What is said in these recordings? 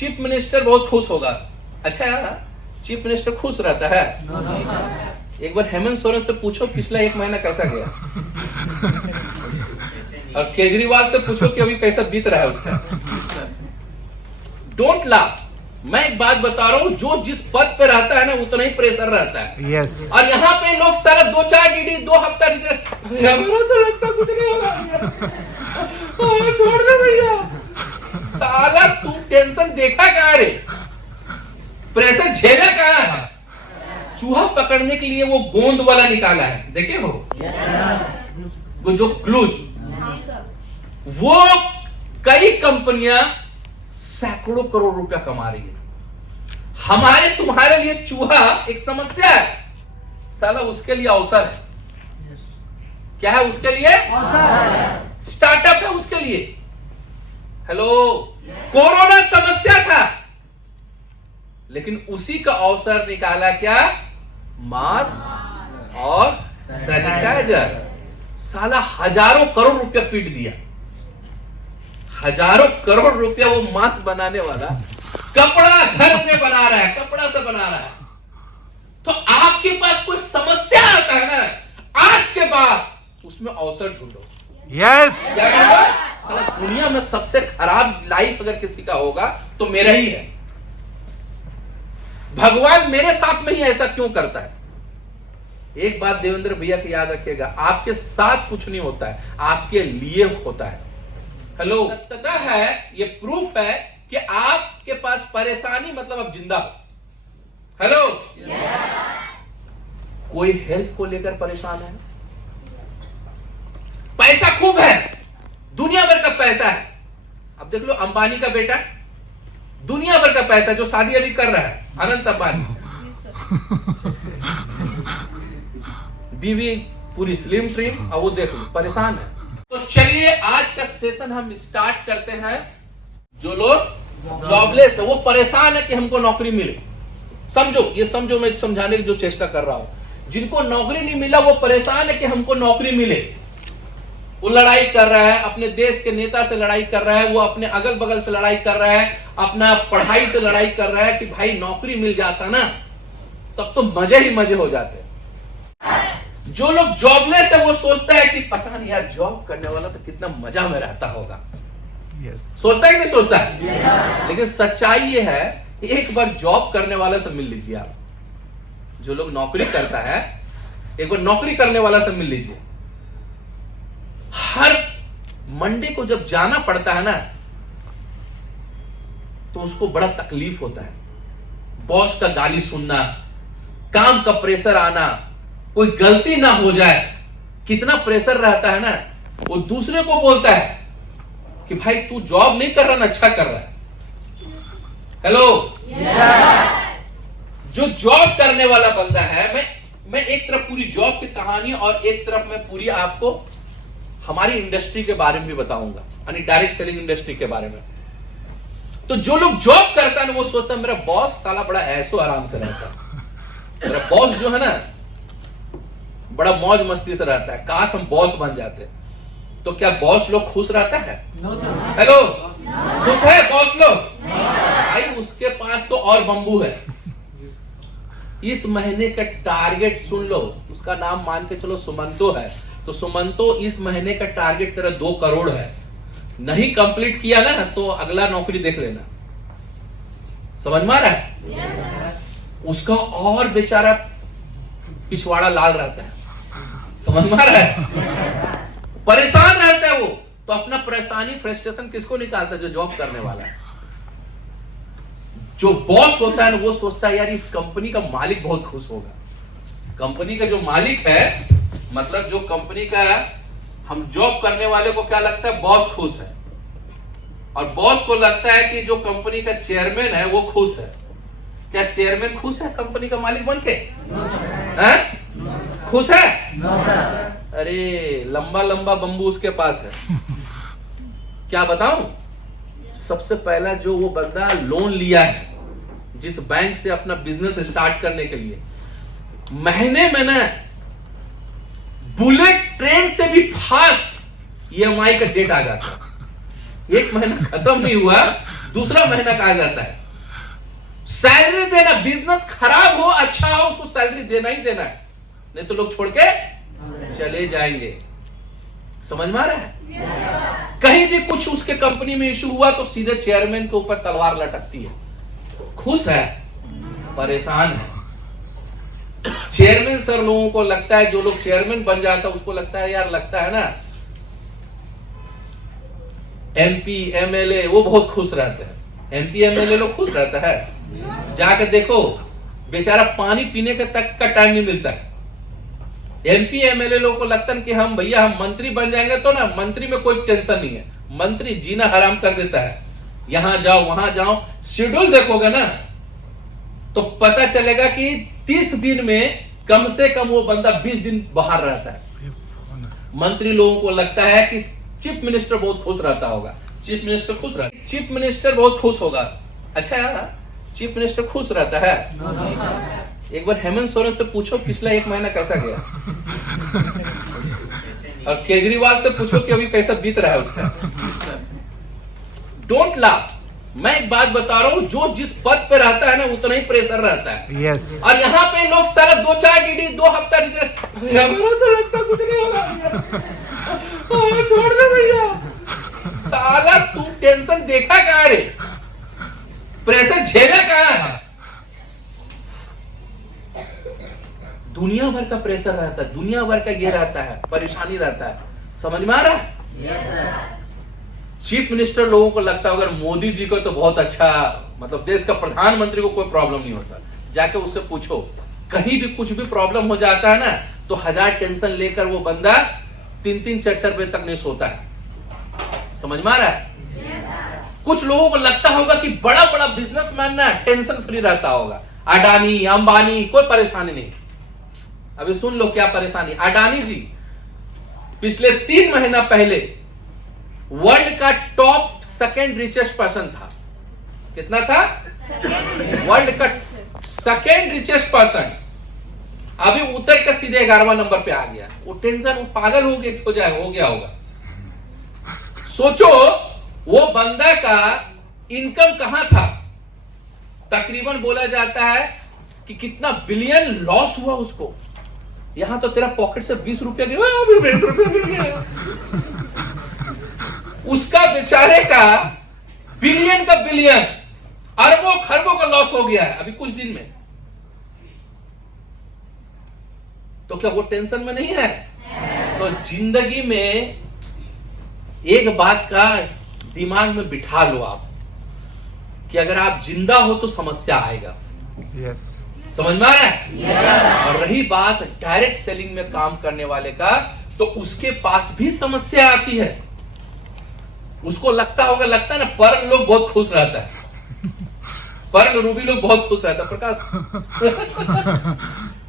Chief minister बहुत खुश होगा। अच्छा चीफ मिनिस्टर खुश रहता है? एक बार हेमंत सोरेन से पूछो पिछला 1 महीना कैसा गया, और केजरीवाल से पूछो कि अभी कैसा बीत रहा है उसका। Don't laugh. मैं एक बात बता रहा हूं, जो जिस पद पे रहता है ना उतना ही प्रेशर रहता है। यस। और यहाँ पे लोग सारा 2-4 डीडी 2 हफ्ता हमारा तो लगता कुछ नहीं होगा, छोड़ दे भैया। साला तू टेंशन देखा कहां रे, प्रेशर झेला कहां है? चूहा पकड़ने के लिए वो गोंद वाला निकाला है, देखे हो वो जो क्लूज, वो कई कंपनियां सैकड़ों करोड़ रुपया कमा रही है। हमारे तुम्हारे लिए चूहा एक समस्या है, साला उसके लिए अवसर है। क्या है उसके लिए? स्टार्टअप है उसके लिए। हेलो, कोरोना समस्या था, लेकिन उसी का अवसर निकाला क्या? मास्क और सैनिटाइजर। साला हजारों करोड़ रुपया पीट दिया, हजारों करोड़ रुपया वो मास्क बनाने वाला कपड़ा घर में बना रहा है, कपड़ा से बना रहा है। तो आपके पास कोई समस्या आता है ना, आज के बाद उसमें अवसर ढूंढो। यस। क्या ढूंढो? साला दुनिया में सबसे खराब लाइफ अगर किसी का होगा तो मेरा ही है। भगवान मेरे साथ में ही ऐसा क्यों करता है? एक बात देवेंद्र भैया की याद रखिएगा, आपके साथ कुछ नहीं होता है, आपके लिए होता है। हेलो, सत्यता है, ये प्रूफ है कि आपके पास परेशानी मतलब आप जिंदा हो। हेलो, कोई हेल्थ को लेकर परेशान है? पैसा खूब है, दुनिया भर का पैसा है। अब देख लो अंबानी का बेटा, दुनिया भर का पैसा जो शादी अभी कर रहा है, अनंत अंबानी। बीवी पूरी स्लिम ट्रिम, और वो देखो परेशान है। तो चलिए आज का सेशन हम स्टार्ट करते हैं। जो लोग जॉबलेस है, वो परेशान है कि हमको नौकरी मिले। समझो, ये समझो, मैं समझाने की जो चेष्टा कर रहा हूं। जिनको नौकरी नहीं मिला वो परेशान है कि हमको नौकरी मिले। वो लड़ाई कर रहा है, अपने देश के नेता से लड़ाई कर रहा है, वो अपने अगल बगल से लड़ाई कर रहा है, अपना पढ़ाई से लड़ाई कर रहा है कि भाई नौकरी मिल जाता ना, तब तो मजे ही मजे हो जाते। जो लोग जॉबलेस है वो सोचता है कि पता नहीं यार, जॉब करने वाला तो कितना मजा में रहता होगा। सोचता है कि नहीं सोचता है? लेकिन सच्चाई ये है, एक बार जॉब करने वाला से मिल लीजिए आप। जो लोग नौकरी करता है, एक बार नौकरी करने वाला से मिल लीजिए। हर मंडे को जब जाना पड़ता है ना, तो उसको बड़ा तकलीफ होता है। बॉस का गाली सुनना, काम का प्रेशर आना, कोई गलती ना हो जाए, कितना प्रेशर रहता है ना। वो दूसरे को बोलता है कि भाई तू जॉब नहीं कर रहा ना, अच्छा कर रहा है। हेलो, जो जॉब करने वाला बंदा है, मैं एक तरफ पूरी जॉब की कहानी और एक तरफ मैं पूरी आपको हमारी इंडस्ट्री के बारे में भी बताऊंगा, यानी डायरेक्ट सेलिंग इंडस्ट्री के बारे में। तो जो लोग जॉब करता है ना, वो सोचता है मेरा बॉस साला बड़ा ऐसो आराम से रहता है, मेरा बॉस जो है ना बड़ा मौज मस्ती से रहता है, काश हम बॉस बन जाते। तो क्या बॉस लोग खुश रहता है? हेलो, खुश है बॉस लोग? भाई उसके पास तो और बंबू है। इस महीने का टारगेट सुन लो, उसका नाम मान के चलो सुमंतो है। तो सुमंतो, इस महीने का टारगेट तेरा 2 करोड़ है। नहीं कंप्लीट किया ना तो अगला नौकरी देख लेना। समझ में आ रहा है? उसका और बेचारा पिछवाड़ा लाल रहता है। समझ में आ रहा है? परेशान रहता है वो। तो अपना परेशानी, फ्रस्ट्रेशन किसको निकालता है? जो जॉब करने वाला है। जो बॉस होता है ना, वो सोचता है यार इस कंपनी का मालिक बहुत खुश होगा। कंपनी का जो मालिक है, मतलब जो कंपनी का हम जॉब करने वाले को क्या लगता है? बॉस खुश है। और बॉस को लगता है कि जो कंपनी का चेयरमैन है वो खुश है। क्या चेयरमैन खुश है कंपनी का मालिक बन के? खुश है? अरे लंबा लंबा बंबू उसके पास है। क्या बताऊं? सबसे पहला जो वो बंदा लोन लिया है जिस बैंक से अपना बिजनेस स्टार्ट करने के लिए, महीने में ना बुलेट ट्रेन से भी फास्ट ईएमआई का डेट आ जाता है। 1 महीना खत्म नहीं हुआ, दूसरा महीना कहा जाता है। सैलरी देना, बिजनेस खराब हो अच्छा हो उसको सैलरी देना ही देना है, नहीं तो लोग छोड़ के चले जाएंगे। समझ में आ रहा है? कहीं भी कुछ उसके कंपनी में इशू हुआ तो सीधे चेयरमैन के ऊपर तलवार लटकती है। खुश है, परेशान है। चेयरमैन सर लोगों को लगता है, जो लोग चेयरमैन बन जाता है उसको लगता है यार, लगता है ना एमपी एमएलए वो बहुत खुश रहते हैं। एमपी एमएलए लोग खुश रहता है, जाकर देखो बेचारा पानी पीने का तक का टाइम नहीं मिलता है। एमपी एमएलए लोगों को लगता है कि हम भैया हम मंत्री बन जाएंगे तो ना मंत्री में कोई टेंशन नहीं है, मंत्री जीना हराम कर देता है। यहां जाओ वहां जाओ, शेड्यूल देखोगे ना तो पता चलेगा कि 30 दिन में कम से कम वो बंदा 20 दिन बाहर रहता है। मंत्री लोगों को लगता है कि चीफ मिनिस्टर बहुत खुश रहता होगा, चीफ मिनिस्टर खुश रहता, चीफ मिनिस्टर बहुत खुश होगा। अच्छा, चीफ मिनिस्टर खुश रहता है? एक बार हेमंत सोरेन से पूछो पिछला 1 महीना कैसा गया, और केजरीवाल से पूछो कि अभी कैसा बीत रहा है उसका। Don't laugh. मैं एक बात बता रहा हूं, जो जिस पद पे रहता है ना उतना ही प्रेशर रहता है। यस। और यहाँ पे लोग सारा 2-4 डीडी 2 हफ्ता मेरा तो लगता कुछ नहीं होगा, छोड़ दे भैया। साला तू टेंशन देखा कहां रे, प्रेशर झेला कहां है? दुनिया भर का प्रेशर रहता है, दुनिया भर का ये रहता है, परेशानी रहता है। समझ में आ रहा है? yes, चीफ मिनिस्टर लोगों को लगता है अगर मोदी जी को तो बहुत अच्छा, मतलब देश का प्रधानमंत्री को कोई प्रॉब्लम नहीं होता। जाके उससे पूछो, कहीं भी कुछ भी प्रॉब्लम हो जाता है ना तो 1000 टेंशन लेकर वो बंदा 3-4 बजे तक नहीं सोता है। समझ में आ रहा है? कुछ लोगों को लगता होगा कि बड़ा बड़ा बिजनेसमैन ना टेंशन फ्री रहता होगा, अडानी अंबानी कोई परेशानी नहीं। अभी सुन लो क्या परेशानी। अडानी जी पिछले 3 महीना पहले वर्ल्ड का टॉप 2nd रिचेस्ट पर्सन था। कितना था? वर्ल्ड का 2nd रिचेस्ट पर्सन। अभी उतर के सीधे 11वां नंबर पे आ गया। वो टेंशन, वो पागल हो गया होगा। सोचो वो बंदा का इनकम कहां था। तकरीबन बोला जाता है कि कितना बिलियन लॉस हुआ उसको। यहां तो तेरा पॉकेट से 20 रुपया गया, 20 रुपया गया। उसका बेचारे का बिलियन का बिलियन, अरबों खरबों का लॉस हो गया है अभी कुछ दिन में। तो क्या वो टेंशन में नहीं है? तो जिंदगी में एक बात का दिमाग में बिठा लो आप कि अगर आप जिंदा हो तो समस्या आएगा। यस। समझ में आ रहा है? yes. और रही बात डायरेक्ट सेलिंग में काम करने वाले का, तो उसके पास भी समस्या आती है। उसको लगता है ना पर्ल लोग बहुत खुश रहता है, पर्ल रूबी लोग बहुत खुश रहता है। प्रकाश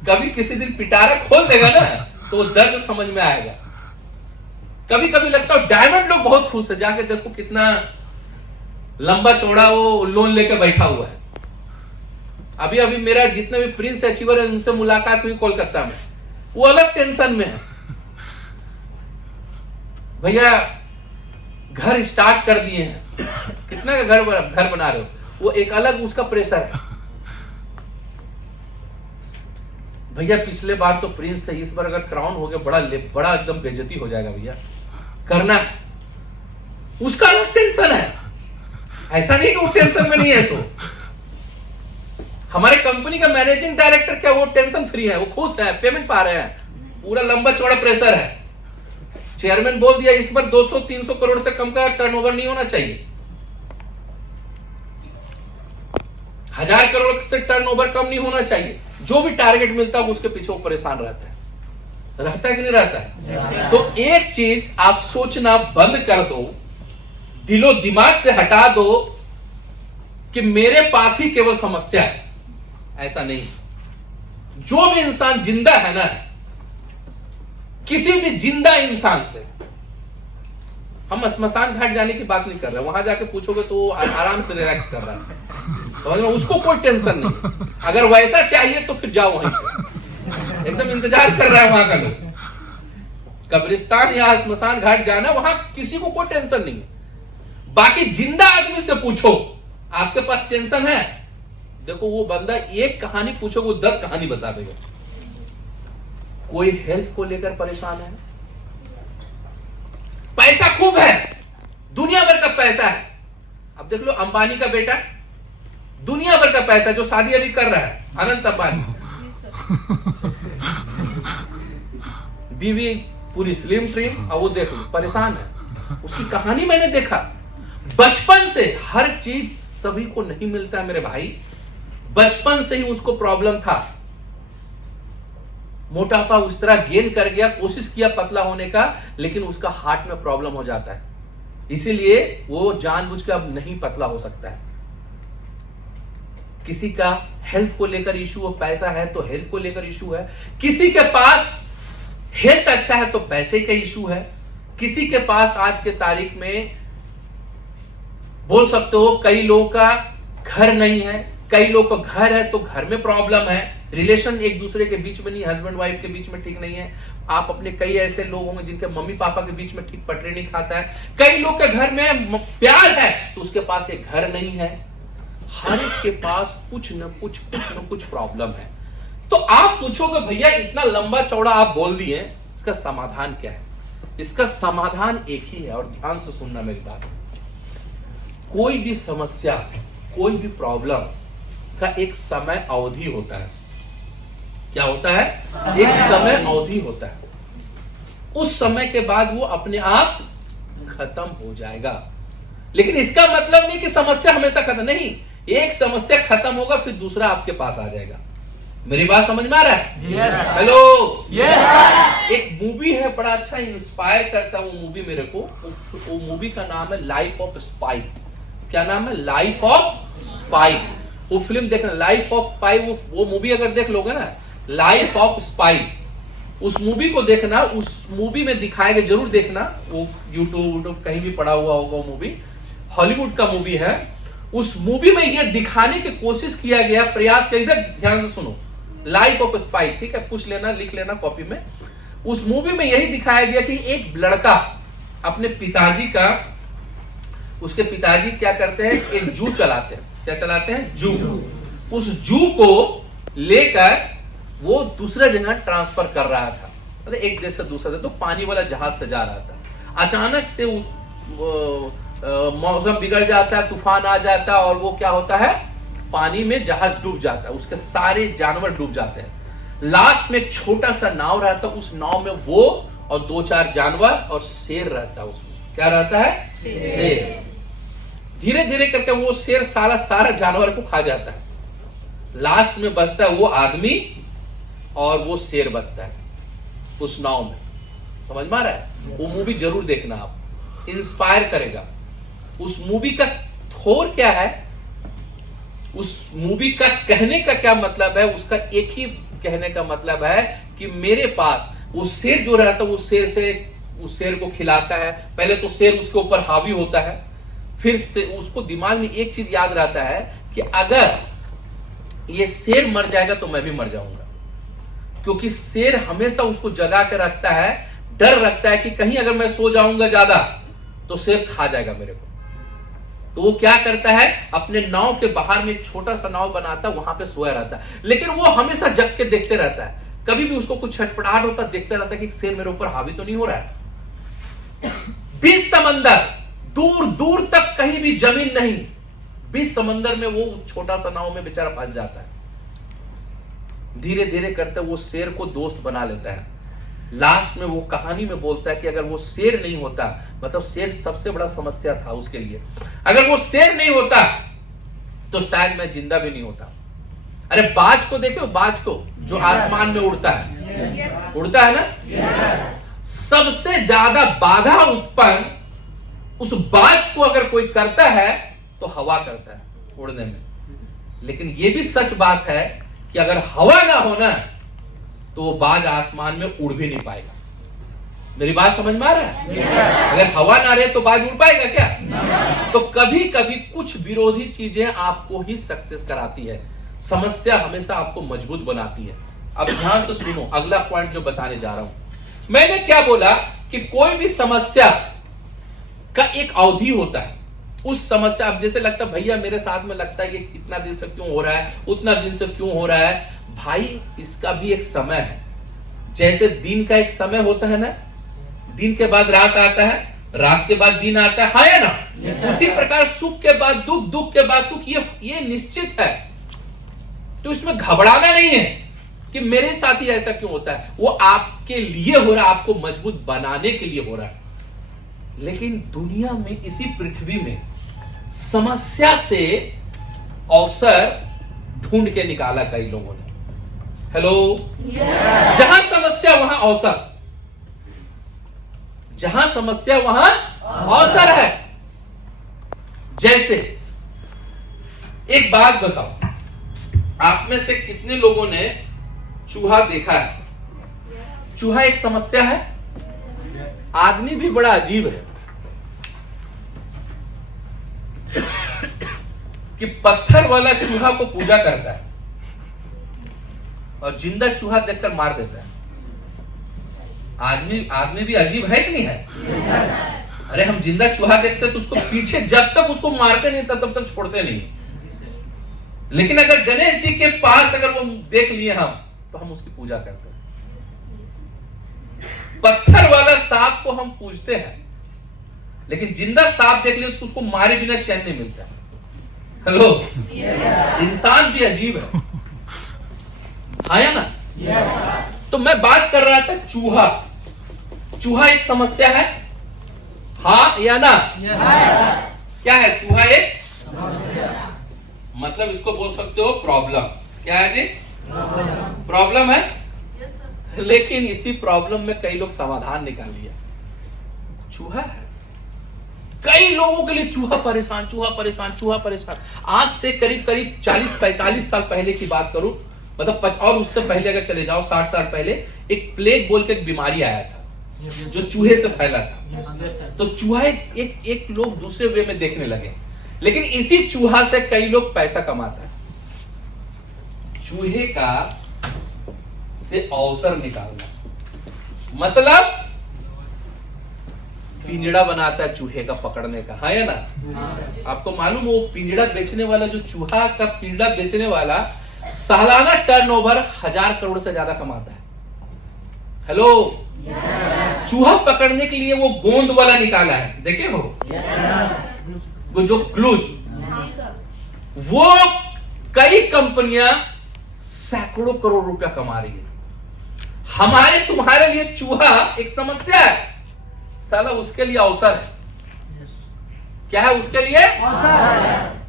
कभी किसी दिन पिटारा खोल देगा ना तो वो दर्द समझ में आएगा। कभी कभी लगता है डायमंड लोग बहुत खुश है, जाके देखो कितना लंबा चौड़ा वो लोन लेके बैठा हुआ है। अभी मेरा जितने भी प्रिंस अचीवर है उनसे मुलाकात हुई कोलकाता में, वो अलग टेंशन में है। भैया घर स्टार्ट कर दिए हैं, कितना का घर बना रहे हो, वो एक अलग उसका प्रेशर है। भैया पिछले बार तो प्रिंस थे, इस बार अगर क्राउन हो गया बड़ा एकदम बेइज्जती हो जाएगा भैया, करना है। उसका अलग टेंशन है। ऐसा नहीं कि वो टेंशन में नहीं है। सो हमारे कंपनी का मैनेजिंग डायरेक्टर क्या वो टेंशन फ्री है, वो खुश है, पेमेंट पा रहे हैं। पूरा लंबा चौड़ा प्रेशर है। चेयरमैन बोल दिया इस बार 200-300 करोड़ से कम का टर्नओवर नहीं होना चाहिए। 1000 करोड़ से टर्नओवर कम नहीं होना चाहिए। जो भी टारगेट मिलता है उसके पीछे वो परेशान रहता है कि नहीं रहता है? तो एक चीज आप सोचना बंद कर दो, दिलो दिमाग से हटा दो कि मेरे पास ही केवल समस्या है। ऐसा नहीं। जो भी इंसान जिंदा है ना, किसी भी जिंदा इंसान से, हम स्मशान घाट जाने की बात नहीं कर रहे, वहां जाके पूछोगे तो आराम से रिलैक्स कर रहा है, तो उसको कोई टेंशन नहीं। अगर वैसा चाहिए तो फिर जाओ वहीं पे, एकदम इंतजार कर रहा है वहां का लोग। कब्रिस्तान या स्मशान घाट जाना, वहां किसी को कोई टेंशन नहीं है। बाकी जिंदा आदमी से पूछो आपके पास टेंशन है, देखो वो बंदा एक कहानी पूछो वो 10 कहानी बता देगा। कोई हेल्थ को लेकर परेशान है, पैसा खूब है, दुनिया भर का पैसा है। अब देख लो अंबानी का बेटा, दुनिया भर का पैसा, जो शादी अभी कर रहा है, अनंत अंबानी, बीवी पूरी स्लिम ट्रिम, और वो देख लो परेशान है। उसकी कहानी मैंने देखा, बचपन से हर चीज सभी को नहीं मिलता है मेरे भाई, बचपन से ही उसको प्रॉब्लम था, मोटापा उस तरह गेन कर गया, कोशिश किया पतला होने का, लेकिन उसका हार्ट में प्रॉब्लम हो जाता है, इसीलिए वो जानबूझकर अब नहीं पतला हो सकता है। किसी का हेल्थ को लेकर इशू है, पैसा है तो हेल्थ को लेकर इशू है, किसी के पास हेल्थ अच्छा है तो पैसे का इशू है, किसी के पास आज के तारीख में बोल सकते हो कई लोगों का घर नहीं है, कई लोगों का घर है तो घर में प्रॉब्लम है, रिलेशन एक दूसरे के बीच में नहीं, हस्बैंड वाइफ के बीच में ठीक नहीं है। आप अपने कई ऐसे लोग होंगे जिनके मम्मी पापा के बीच में ठीक पटरी नहीं खाता है, कई लोग के घर में प्यार है तो उसके पास एक घर नहीं है। हर एक के पास कुछ न कुछ प्रॉब्लम है। तो आप पूछोगे भैया इतना लंबा चौड़ा आप बोल दिए, इसका समाधान क्या है? इसका समाधान एक ही है, और ध्यान से सुनना मेरी बात। कोई भी समस्या, कोई भी प्रॉब्लम का एक समय अवधि होता है। क्या होता है? एक समय अवधि होता है। उस समय के बाद वो अपने आप खत्म हो जाएगा। लेकिन इसका मतलब नहीं कि समस्या हमेशा खत्म नहीं, एक समस्या खत्म होगा फिर दूसरा आपके पास आ जाएगा। मेरी बात समझ में आ रहा है? हेलो, एक मूवी है बड़ा अच्छा इंस्पायर करता है वो मूवी मेरे को। वो मूवी का नाम है लाइफ ऑफ स्पाई। क्या नाम है? Life of spy. वो फिल्म देखना, लाइफ ऑफ स्पाई। वो मूवी अगर देख लोगे ना, लाइफ ऑफ स्पाई, उस मूवी को देखना। उस मूवी में दिखाएंगे, जरूर देखना। वो यूट्यूब कहीं भी पड़ा हुआ होगा वो मूवी, हॉलीवुड का मूवी है। उस मूवी में ये दिखाने की कोशिश किया गया, प्रयास किया। इधर ध्यान से सुनो, लाइफ ऑफ स्पाई, ठीक है? पूछ लेना, लिख लेना कॉपी में। उस मूवी में यही दिखाया गया कि एक लड़का अपने पिताजी का, उसके पिताजी क्या करते हैं, एक जू चलाते हैं। क्या चलाते हैं? जू। उस जू को लेकर वो दूसरे जगह ट्रांसफर कर रहा था, मतलब एक देश से दूसरे देश, तो पानी वाला जहाज से जा रहा था। अचानक से उस मौसम बिगड़ जाता है, तूफान आ जाता है, और वो क्या होता है, पानी में जहाज डूब जाता है, उसके सारे जानवर डूब जाते हैं। लास्ट में एक छोटा सा नाव रहता है, उस नाव में वो और 2-4 जानवर और शेर रहता है। उसमें क्या रहता है? शेर। धीरे धीरे करके वो शेर सारा जानवर को खा जाता है। लास्ट में बचता है वो आदमी और वो शेर बचता है उस नाव में। समझ में आ रहा है? वो मूवी जरूर देखना, आप इंस्पायर करेगा। उस मूवी का थोर क्या है, उस मूवी का कहने का क्या मतलब है, उसका एक ही कहने का मतलब है कि मेरे पास वो शेर जो रहता है, वो शेर से उस शेर को खिलाता है। पहले तो शेर उसके ऊपर हावी होता है, फिर से उसको दिमाग में एक चीज याद रहता है कि अगर ये शेर मर जाएगा तो मैं भी मर जाऊंगा, क्योंकि शेर हमेशा उसको जगा के रखता है, डर रखता है कि कहीं अगर मैं सो जाऊंगा ज्यादा तो शेर खा जाएगा मेरे को। तो वो क्या करता है, अपने नाव के बाहर में एक छोटा सा नाव बनाता है, वहां पे सोया रहता है। लेकिन वो हमेशा जग के देखते रहता है, कभी भी उसको कुछ छटपटाहट होता है, देखते रहता है कि शेर मेरे ऊपर हावी तो नहीं हो रहा है। 20 समंदर दूर दूर तक कहीं भी जमीन नहीं, 20 समंदर में वो छोटा सा नाव में बेचारा फंस जाता है। धीरे धीरे करते वो शेर को दोस्त बना लेता है। लास्ट में वो कहानी में बोलता है कि अगर वो शेर नहीं होता, मतलब शेर सबसे बड़ा समस्या था उसके लिए, अगर वो शेर नहीं होता तो शायद मैं जिंदा भी नहीं होता। अरे बाज को देखो, बाज को जो आसमान में उड़ता है, उड़ता है ना। सबसे ज्यादा बाधा उत्पन्न उस बाज को अगर कोई करता है तो हवा करता है उड़ने में। लेकिन यह भी सच बात है कि अगर हवा ना होना तो वो बाज आसमान में उड़ भी नहीं पाएगा। मेरी बात समझ में आ रहा है? अगर हवा ना रहे तो बाज उड़ पाएगा क्या? तो कभी कभी कुछ विरोधी चीजें आपको ही सक्सेस कराती है। समस्या हमेशा आपको मजबूत बनाती है। अब ध्यान से सुनो, अगला पॉइंट जो बताने जा रहा हूं। मैंने क्या बोला कि कोई भी समस्या का एक अवधि होता है। उस समस्या, अब जैसे लगता है भैया मेरे साथ में लगता है ये इतना दिन से क्यों हो रहा है, उतना दिन से क्यों हो रहा है, भाई इसका भी एक समय है। जैसे दिन का एक समय होता है ना, दिन के बाद रात आता है, रात के बाद दिन आता है या ना। उसी प्रकार सुख के बाद दुख, दुख के बाद सुख, ये निश्चित है। तो इसमें घबराना नहीं है कि मेरे साथ ही ऐसा क्यों होता है, वो आपके लिए हो रहा है, आपको मजबूत बनाने के लिए हो रहा है। लेकिन दुनिया में, इसी पृथ्वी में समस्या से अवसर ढूंढ के निकाला कई लोगों ने। हेलो, जहां समस्या वहां अवसर, जहां समस्या वहां अवसर है। जैसे एक बात बताओ, आप में से कितने लोगों ने चूहा देखा है? चूहा एक समस्या है। आदमी भी बड़ा अजीब है कि पत्थर वाला चूहा को पूजा करता है और जिंदा चूहा देखकर मार देता है। आदमी भी अजीब है कि नहीं है? अरे हम जिंदा चूहा देखते तो उसको पीछे, जब तक उसको मारते नहीं तब तक छोड़ते नहीं। लेकिन अगर गणेश जी के पास अगर वो देख लिए हम, तो हम उसकी पूजा करते हैं। पत्थर वाला सांप को हम पूजते हैं, लेकिन जिंदा सांप देख लिए तो उसको मारे बिना चैन नहीं मिलता। हेलो, इंसान भी अजीब है, आया ना? तो मैं बात कर रहा था चूहा। चूहा एक समस्या है, हाँ या ना? क्या है चूहा? एक मतलब इसको बोल सकते हो प्रॉब्लम। क्या है जी? प्रॉब्लम है। लेकिन इसी प्रॉब्लम में कई लोग समाधान निकाल लिया। चूहा है, कई लोगों के लिए चूहा परेशान, चूहा परेशान, चूहा परेशान। आज से करीब 40-45 साल पहले की बात करूं, मतलब और उससे पहले अगर चले जाओ 60 साल पहले, एक प्लेग बोल के एक बीमारी आया था जो चूहे से फैला था। तो चूहा एक लोग दूसरे वे में देखने लगे। लेकिन इसी चूहा से कई लोग पैसा कमाता है। चूहे का से अवसर निकालना, मतलब पिंजड़ा बनाता है चूहे का पकड़ने का, हाँ या ना? आपको मालूम, वो पिंजड़ा बेचने वाला, जो चूहा का पिंजड़ा बेचने वाला, सालाना टर्नओवर 1000 करोड़ से ज्यादा कमाता है। हेलो, चूहा पकड़ने के लिए वो गोंद वाला निकाला है, देखे हो? वो जो क्लूज, वो कई कंपनियां सैकड़ों करोड़ रुपया कमा रही है। हमारे तुम्हारे लिए चूहा एक समस्या है, साला उसके लिए अवसर है। क्या है उसके लिए?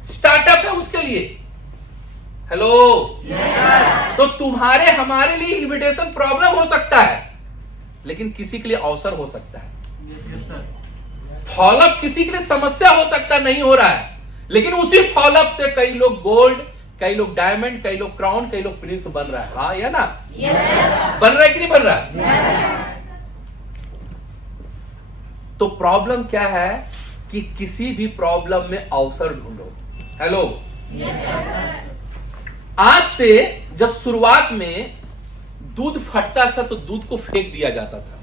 स्टार्टअप है उसके लिए। हेलो, तो तुम्हारे हमारे लिए इन्विटेशन प्रॉब्लम हो सकता है, लेकिन किसी के लिए अवसर हो सकता है। फॉलोअप किसी के लिए समस्या हो सकता नहीं हो रहा है, लेकिन उसी फॉलोअप से कई लोग गोल्ड, कई लोग डायमंड, कई लोग क्राउन, कई लोग प्रिंस बन रहा है, हाँ या ना? बन रहा है कि नहीं बन रहा है? तो प्रॉब्लम क्या है कि किसी भी प्रॉब्लम में अवसर ढूंढो। हेलो, आज से जब शुरुआत में दूध फटता था तो दूध को फेंक दिया जाता था।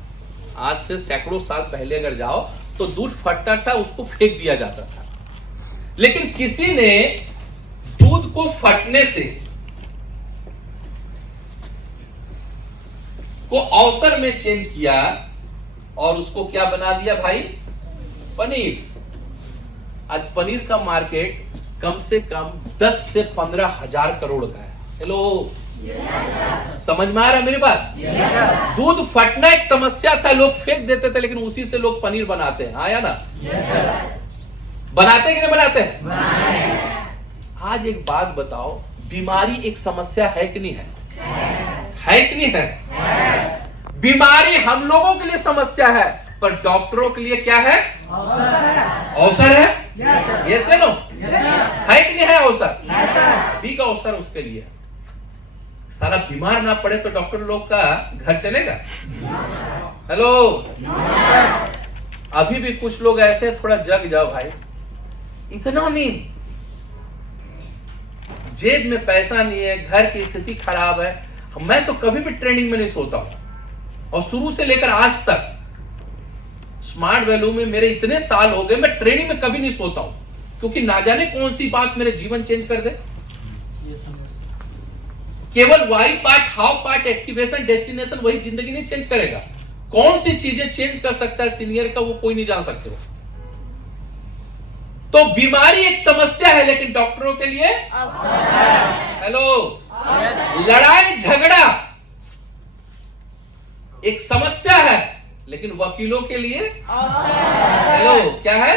आज से सैकड़ों साल पहले अगर जाओ तो दूध फटता था, उसको फेंक दिया जाता था। लेकिन किसी ने दूध को फटने से को अवसर में चेंज किया और उसको क्या बना दिया भाई? पनीर। आज पनीर का मार्केट कम से कम 10 से 15 हजार करोड़ का है। हेलो, समझ में आ रहा है मेरी बात? दूध फटना एक समस्या था, लोग फेंक देते थे, लेकिन उसी से लोग पनीर बनाते हैं, आया ना? बनाते हैं कि नहीं बनाते हैं? आज एक बात बताओ, बीमारी एक समस्या है कि नहीं है? है कि नहीं है? बीमारी हम लोगों के लिए समस्या है, पर डॉक्टरों के लिए क्या है? अवसर है। यस या नो? है कि नहीं है अवसर? ठीक अवसर उसके लिए। सारा बीमार ना पड़े तो डॉक्टर लोग का घर चलेगा? हेलो, अभी भी कुछ लोग ऐसे, थोड़ा जग जाओ भाई, इतना नहीं, जेब में पैसा नहीं है, घर की स्थिति खराब है। मैं तो कभी भी ट्रेनिंग में नहीं सोता हूं, और शुरू से लेकर आज तक स्मार्ट वैल्यू में मेरे इतने साल हो गए, मैं ट्रेनिंग में कभी नहीं सोता हूं। क्योंकि ना जाने कौन सी बात मेरे जीवन चेंज कर दे। केवल Y part, how part, activation, destination वही जिंदगी नहीं चेंज करेगा। कौन सी चीजें चेंज कर सकता है सीनियर का, वो कोई नहीं जान सकते हो। तो बीमारी एक समस्या है, लेकिन डॉक्टरों के लिए हेलो, लड़ाई झगड़ा एक समस्या है, लेकिन वकीलों के लिए हेलो क्या है?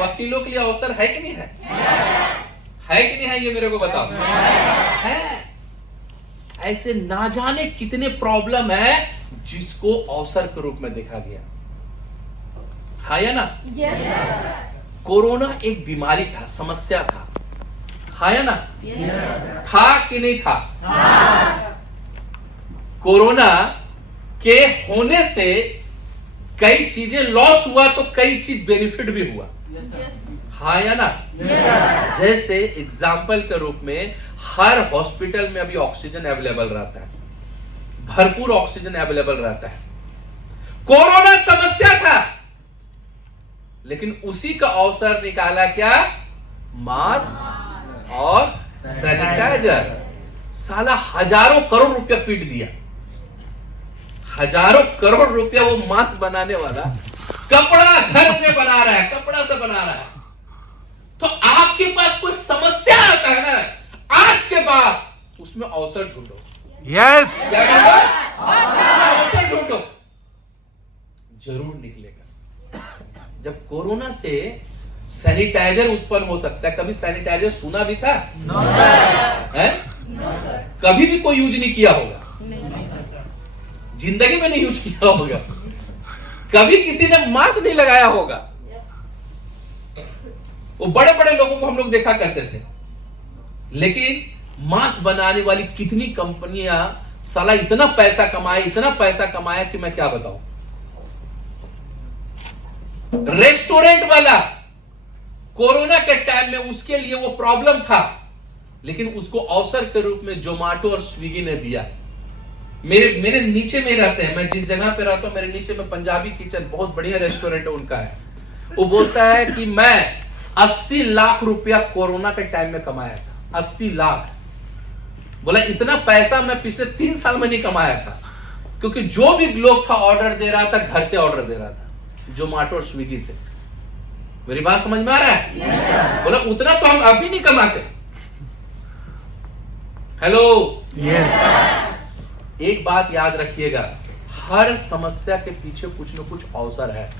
वकीलों के लिए अवसर है कि नहीं है? है कि नहीं है? ये मेरे को बताओ। है। ऐसे ना जाने कितने प्रॉब्लम है जिसको अवसर के रूप में देखा गया। हाँ या ना? कोरोना एक बीमारी था, समस्या था। हाँ या ना? था कि नहीं था? कोरोना के होने से कई चीजें लॉस हुआ तो कई चीज बेनिफिट भी हुआ। हाँ या ना? जैसे एग्जाम्पल के रूप में हर हॉस्पिटल में अभी ऑक्सीजन अवेलेबल रहता है, भरपूर ऑक्सीजन अवेलेबल रहता है। कोरोना समस्या था, लेकिन उसी का अवसर निकाला क्या? मास्क और सैनिटाइजर। साला हजारों करोड़ रुपया पीट दिया, हजारों करोड़ रुपया वो मास्क बनाने वाला कपड़ा घर में बना रहा है, कपड़ा से बना रहा है। तो आपके पास कोई समस्या आता है ना, आज के बाद उसमें अवसर ढूंढो। यस, क्या ढूंढो? अवसर ढूंढो, जरूर निकलेगा। जब कोरोना से सैनिटाइजर उत्पन्न हो सकता है, कभी सैनिटाइजर सुना भी था? No sir. कभी भी कोई यूज नहीं किया होगा, जिंदगी में नहीं यूज किया होगा, कभी किसी ने मास्क नहीं लगाया होगा। वो बड़े बड़े लोगों को हम लोग देखा करते थे, लेकिन मास्क बनाने वाली कितनी कंपनियां साला इतना पैसा कमाए, इतना पैसा कमाया कि मैं क्या बताऊं। रेस्टोरेंट वाला कोरोना के टाइम में उसके लिए वो प्रॉब्लम था, लेकिन उसको अवसर के रूप में जोमेटो और स्विगी ने दिया। मेरे नीचे में रहते हैं, मैं जिस जगह पे रहता हूं मेरे नीचे में पंजाबी किचन, बहुत बढ़िया रेस्टोरेंट उनका है। वो बोलता है कि मैं 80 लाख रुपया कोरोना के टाइम में कमाया था। 80 लाख। बोला इतना पैसा मैं पिछले 3 साल में नहीं कमाया था, क्योंकि जो भी लोग था ऑर्डर दे रहा था, घर से ऑर्डर दे रहा था, जोमेटो और स्विगी से। मेरी बात समझ में आ रहा है? yes, बोला उतना तो हम अभी नहीं कमाते। Hello, yes. एक बात याद रखिएगा, हर समस्या के पीछे कुछ न कुछ अवसर है।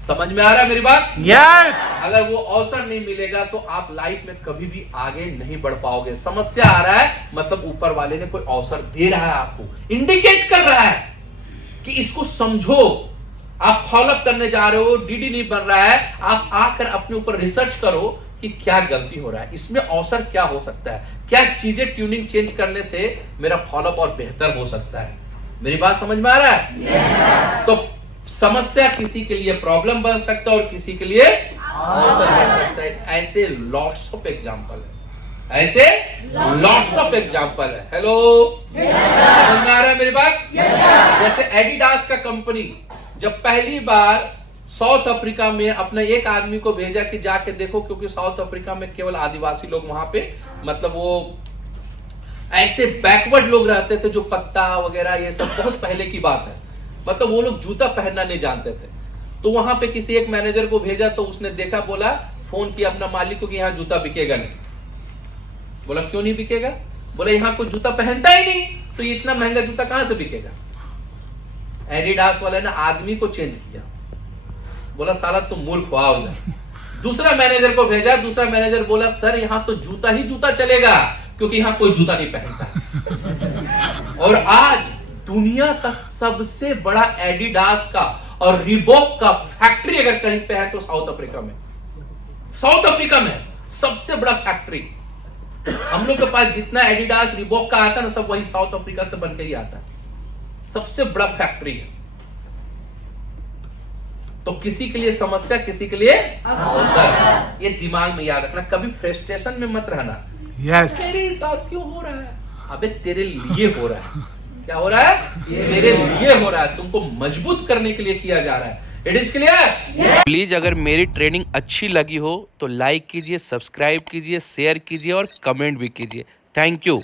समझ में आ रहा है मेरी बात? यस। अगर वो अवसर नहीं मिलेगा तो आप लाइफ में कभी भी आगे नहीं बढ़ पाओगे। समस्या आ रहा है मतलब ऊपर वाले ने कोई अवसर दे रहा है, आपको इंडिकेट कर रहा है कि इसको समझो। आप फॉलोअप करने जा रहे हो, डीडी नहीं बन रहा है, आप आकर अपने ऊपर रिसर्च करो कि क्या गलती हो रहा है, इसमें अवसर क्या हो सकता है, क्या चीजें ट्यूनिंग चेंज करने से मेरा फॉलोअप और बेहतर हो सकता है। मेरी बात समझ में आ रहा है? yes, तो समस्या किसी के लिए प्रॉब्लम बन सकता है और किसी के लिए अवसर बन सकता है। ऐसे लॉट्स ऑफ एग्जांपल है, ऐसे लॉट्स ऑफ एग्जांपल है। हेलो, समझ में आ रहा है मेरी बात? जैसे एडिडास का कंपनी जब पहली बार साउथ अफ्रीका में अपने एक आदमी को भेजा कि जाके देखो, क्योंकि साउथ अफ्रीका में केवल आदिवासी लोग वहां पे, मतलब वो ऐसे बैकवर्ड लोग रहते थे, जो पत्ता वगैरह ये सब बहुत पहले की बात है, मतलब वो लोग जूता पहनना नहीं जानते थे। तो वहां पे किसी एक मैनेजर को भेजा, तो उसने देखा, बोला, फोन किया अपना मालिक को कि यहाँ जूता बिकेगा नहीं। बोला क्यों नहीं बिकेगा? बोला यहाँ कोई जूता पहनता ही नहीं, तो ये इतना महंगा जूता कहां से बिकेगा? एडिडास वाले ने आदमी को चेंज किया, बोला साला तुम मूर्ख हो, आओ। दूसरा मैनेजर को भेजा, दूसरा मैनेजर बोला सर यहाँ तो जूता ही जूता चलेगा, क्योंकि यहाँ कोई जूता नहीं पहनता। और आज दुनिया का सबसे बड़ा एडिडास का और रिबॉक का फैक्ट्री अगर कहीं पे है तो साउथ अफ्रीका में। साउथ अफ्रीका में सबसे बड़ा फैक्ट्री। हम लोग के पास जितना एडिडास रिबॉक का आता है ना, सब वही साउथ अफ्रीका से बनकर ही आता है। सबसे बड़ा फैक्ट्री है। तो किसी के लिए समस्या, किसी के लिए अवसर। ये दिमाग में याद रखना, कभी फ्रस्ट्रेशन में मत रहना। यस। मेरे साथ क्यों हो रहा है? अबे तेरे लिए हो रहा है। क्या हो रहा है? तेरे लिए हो रहा है, तुमको मजबूत करने के लिए किया जा रहा है। It is clear. प्लीज अगर मेरी ट्रेनिंग अच्छी लगी हो तो लाइक कीजिए, सब्सक्राइब कीजिए, शेयर कीजिए और कमेंट भी कीजिए। Thank you.